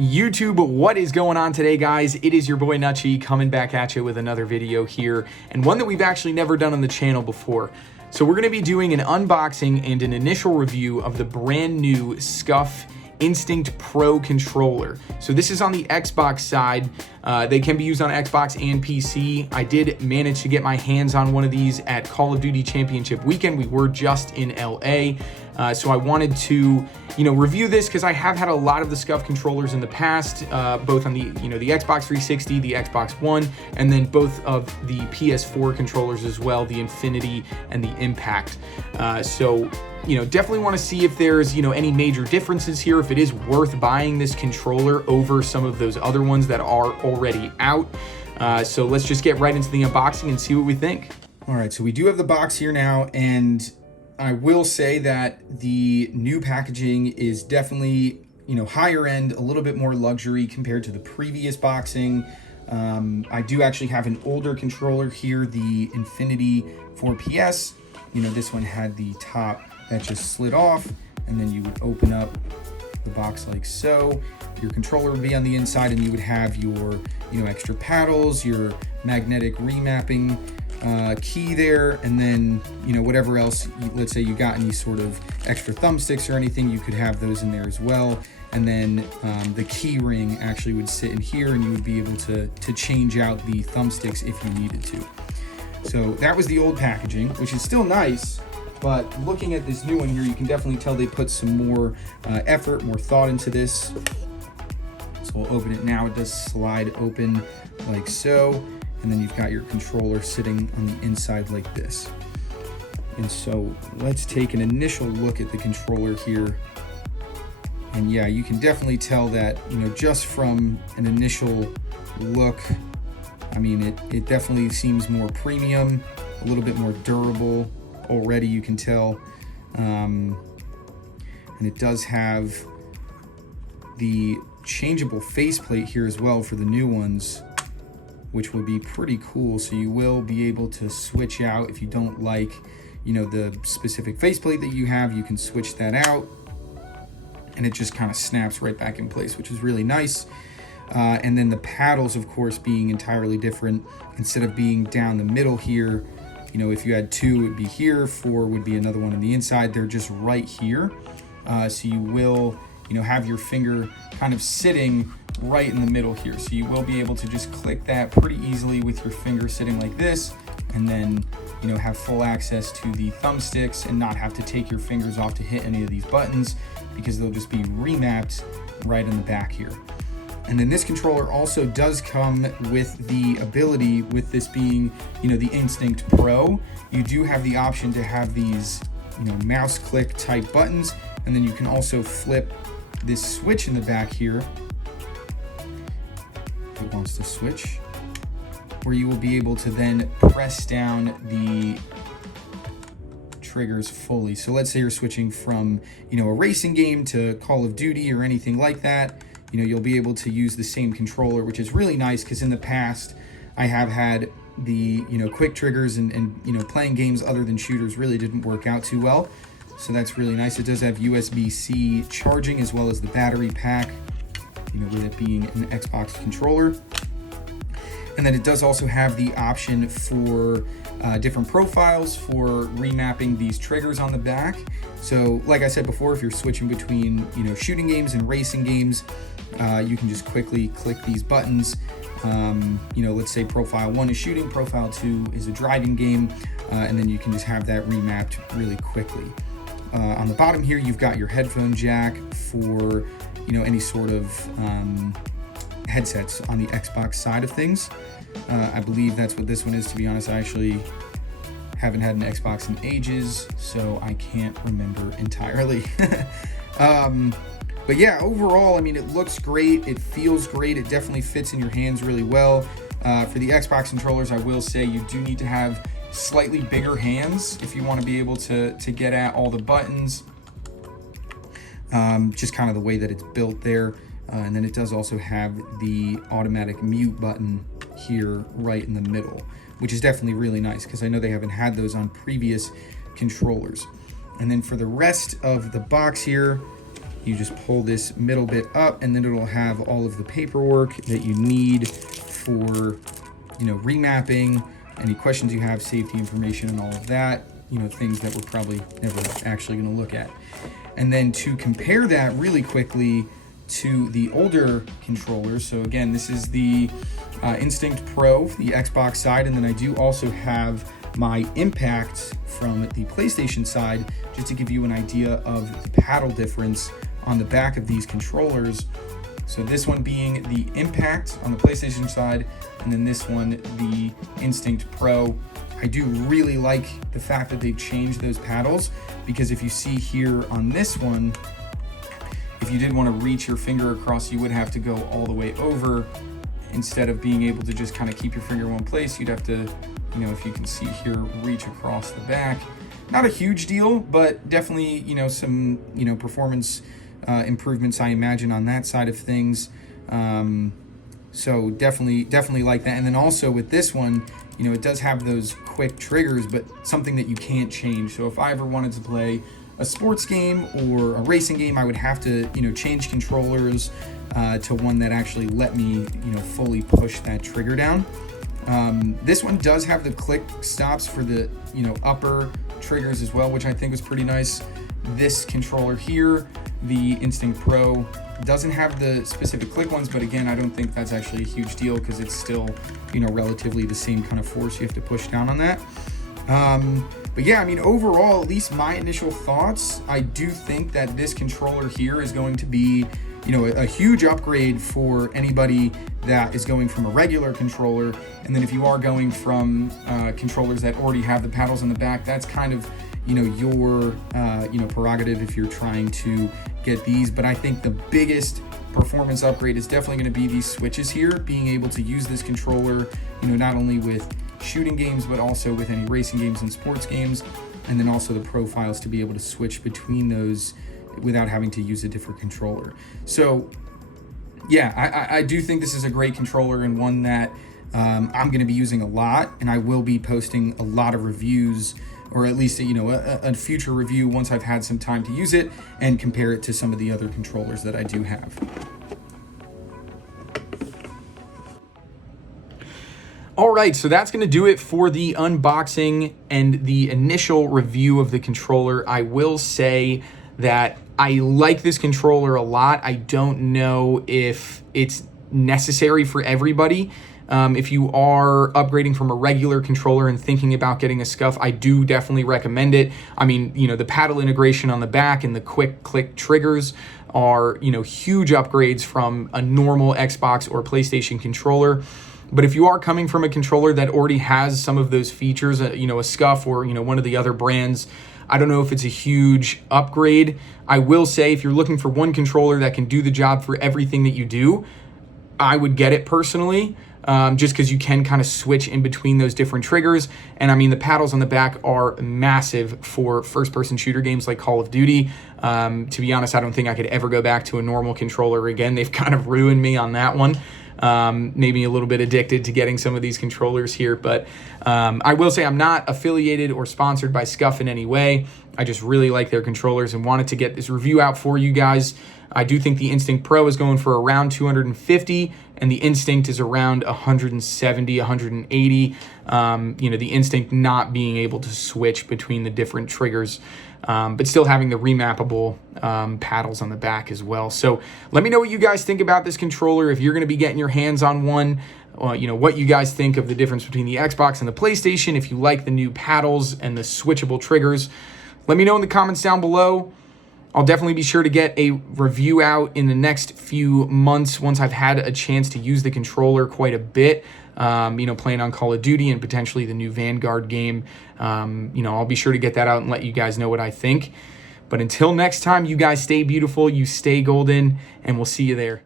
YouTube, what is going on today, guys? It is your boy Nutchi coming back at you with another video here, and one that we've actually never done on the channel before. So we're going to be doing an unboxing and an initial review of the brand new SCUF Instinct Pro controller. So this is on the Xbox side. They can be used on Xbox and PC. I did manage to get my hands on one of these at Call of Duty Championship weekend. We were just in LA. So I wanted to, review this because I have had a lot of the SCUF controllers in the past, both on the, the Xbox 360, the Xbox One, and then both of the PS4 controllers as well, the Infinity and the Impact. Definitely want to see if there's, any major differences here, if it is worth buying this controller over some of those other ones that are already out. So let's just get right into the unboxing and see what we think. All right, so we do have the box here now, and I will say that the new packaging is definitely, higher end, a little bit more luxury compared to the previous boxing. I do actually have an older controller here, the Infinity 4PS. This one had the top that just slid off, and then you would open up the box like so. Your controller would be on the inside, and you would have your, extra paddles, your magnetic remapping key there, and then whatever else, let's say you got any sort of extra thumbsticks or anything, you could have those in there as well. And then the key ring actually would sit in here, and you would be able to change out the thumbsticks if you needed to. So that was the old packaging, which is still nice, but looking at this new one here, you can definitely tell they put some more effort, more thought into this. So we'll open it now. It does slide open like so. And then you've got your controller sitting on the inside like this. And so let's take an initial look at the controller here. And yeah, you can definitely tell that, just from an initial look, it definitely seems more premium, a little bit more durable already, you can tell. And it does have the changeable faceplate here as well for the new ones, which will be pretty cool. So you will be able to switch out if you don't like, the specific faceplate that you have, you can switch that out, and it just kind of snaps right back in place, which is really nice. And then the paddles, of course, being entirely different. Instead of being down the middle here, if you had two, it would be here, four would be another one on the inside. They're just right here. So you will, have your finger kind of sitting right in the middle here. So you will be able to just click that pretty easily with your finger sitting like this, and then, have full access to the thumbsticks and not have to take your fingers off to hit any of these buttons, because they'll just be remapped right in the back here. And then this controller also does come with the ability, with this being, the Instinct Pro, you do have the option to have these, mouse click type buttons, and then you can also flip this switch in the back here if it wants to switch, where you will be able to then press down the triggers fully. So let's say you're switching from, a racing game to Call of Duty or anything like that, you'll be able to use the same controller, which is really nice, because in the past I have had the, quick triggers and playing games other than shooters really didn't work out too well. So that's really nice. It does have USB-C charging as well as the battery pack, with it being an Xbox controller. And then it does also have the option for different profiles for remapping these triggers on the back. So like I said before, if you're switching between, shooting games and racing games, you can just quickly click these buttons. Let's say profile 1 is shooting, profile 2 is a driving game, and then you can just have that remapped really quickly. On the bottom here, you've got your headphone jack for, any sort of headsets on the Xbox side of things. I believe that's what this one is, to be honest. I actually haven't had an Xbox in ages, so I can't remember entirely. But yeah, overall, it looks great. It feels great. It definitely fits in your hands really well. For the Xbox controllers, I will say you do need to have slightly bigger hands if you want to be able to get at all the buttons. Just kind of the way that it's built there. And then it does also have the automatic mute button here right in the middle, which is definitely really nice, because I know they haven't had those on previous controllers. And then for the rest of the box here, You just pull this middle bit up, and then it'll have all of the paperwork that you need for, remapping, any questions you have, safety information, and all of that, things that we're probably never actually going to look at. And then to compare that really quickly to the older controllers, so again, this is the Instinct Pro, the Xbox side, and then I do also have my Impact from the PlayStation side, just to give you an idea of the paddle difference on the back of these controllers. So this one being the Impact on the PlayStation side, and then this one, the Instinct Pro. I do really like the fact that they've changed those paddles, because if you see here on this one, if you did want to reach your finger across, you would have to go all the way over. Instead of being able to just kind of keep your finger in one place, you'd have to, if you can see here, reach across the back. Not a huge deal, but definitely, some, performance improvements, I imagine, on that side of things. So definitely like that. And then also with this one, it does have those quick triggers, but something that you can't change. So if I ever wanted to play a sports game or a racing game, I would have to, change controllers to one that actually let me, fully push that trigger down. This one does have the click stops for the, upper triggers as well, which I think was pretty nice. This controller here, the Instinct Pro, doesn't have the specific click ones, but again, I don't think that's actually a huge deal, because it's still, relatively the same kind of force you have to push down on that. But yeah, overall, at least my initial thoughts, I do think that this controller here is going to be, a huge upgrade for anybody that is going from a regular controller. And then if you are going from controllers that already have the paddles on the back, that's kind of, your, prerogative if you're trying to get these. But I think the biggest performance upgrade is definitely going to be these switches here, being able to use this controller, not only with shooting games, but also with any racing games and sports games, and then also the profiles to be able to switch between those without having to use a different controller. So yeah, I do think this is a great controller, and one that I'm going to be using a lot, and I will be posting a lot of reviews, or at least a future review once I've had some time to use it and compare it to some of the other controllers that I do have. All right, so that's going to do it for the unboxing and the initial review of the controller. I will say that I like this controller a lot. I don't know if it's necessary for everybody. If you are upgrading from a regular controller and thinking about getting a SCUF, I do definitely recommend it. The paddle integration on the back and the quick click triggers are, huge upgrades from a normal Xbox or PlayStation controller. But if you are coming from a controller that already has some of those features, a SCUF or, one of the other brands, I don't know if it's a huge upgrade. I will say, if you're looking for one controller that can do the job for everything that you do, I would get it personally, just because you can kind of switch in between those different triggers. And the paddles on the back are massive for first-person shooter games like Call of Duty. To be honest, I don't think I could ever go back to a normal controller again. They've kind of ruined me on that one. Maybe a little bit addicted to getting some of these controllers here, but I will say I'm not affiliated or sponsored by SCUF in any way. I just really like their controllers and wanted to get this review out for you guys. I do think the Instinct Pro is going for around $250, and the Instinct is around $170, $180. The Instinct not being able to switch between the different triggers, but still having the remappable paddles on the back as well. So let me know what you guys think about this controller. If you're going to be getting your hands on one, what you guys think of the difference between the Xbox and the PlayStation. If you like the new paddles and the switchable triggers, let me know in the comments down below. I'll definitely be sure to get a review out in the next few months once I've had a chance to use the controller quite a bit, playing on Call of Duty and potentially the new Vanguard game. I'll be sure to get that out and let you guys know what I think. But until next time, you guys stay beautiful, you stay golden, and we'll see you there.